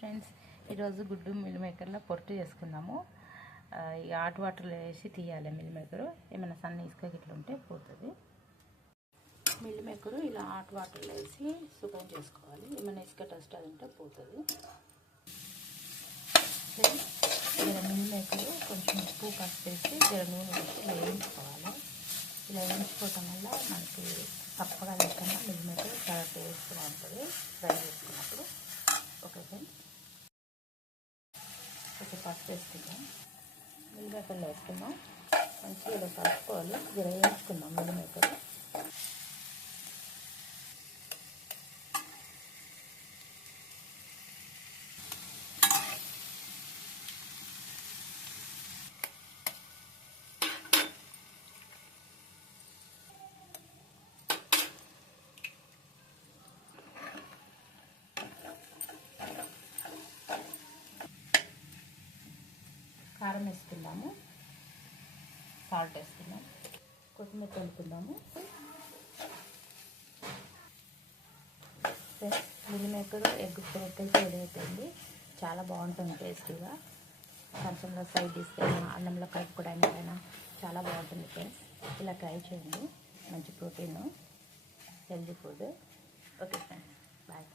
Friends, ఈరోజు గుడ్డు mill మేకర్లో పొట్టు చేసుకుందాము. ఈ హాట్ వాటర్లో వేసి తీయాలి. మిల్ మేకరు ఏమైనా సన్న ఇసుక గిట్ల ఉంటే పోతుంది. మిల్ మేకరు ఇలా హాట్ వాటర్లో వేసి శుభ్రం చేసుకోవాలి. ఏమైనా ఇసుక డస్ట్ అది ఉంటే పోతుంది. ఇలా మిల్ మేకరు కొంచెం ఉప్పు పసుపు వేసి జర నూనె వేసి ఇలా వేయించుకోవాలి. ఇలా వేయించుకోవటం వల్ల మనకి తప్పగా లేకుండా మిల్ మేకర్ చాలా టేస్ట్గా ఉంటుంది ఫ్రై చేసుకున్నప్పుడు. ఓకే ఫ్రెండ్స్, కొంచెం పసుపు వేసుకుందాం. మిల్ మేకర్లో వేసుకుందాం. మంచిగా ఇలా కలుపుకోవాలి. జర వేయించుకుందాం మిల్ మేకర్. కారం వేసుకుందాము, సాల్ట్ వేసుకుందాం, కొత్తిమీర కలుపుకుందాము. మిల్ మేకర్ ఎగ్ ఫ్రైకి రెడీ అయిపోయింది. చాలా బాగుంటుంది టేస్టీగా. కంచంలో సైడ్ తీసుకైనా అన్నంలో కలుపుకోవడానికైనా చాలా బాగుంటుంది ఫ్రెండ్స్. ఇలా ట్రై చేయండి. మంచి protein, healthy food. Okay friends, bye.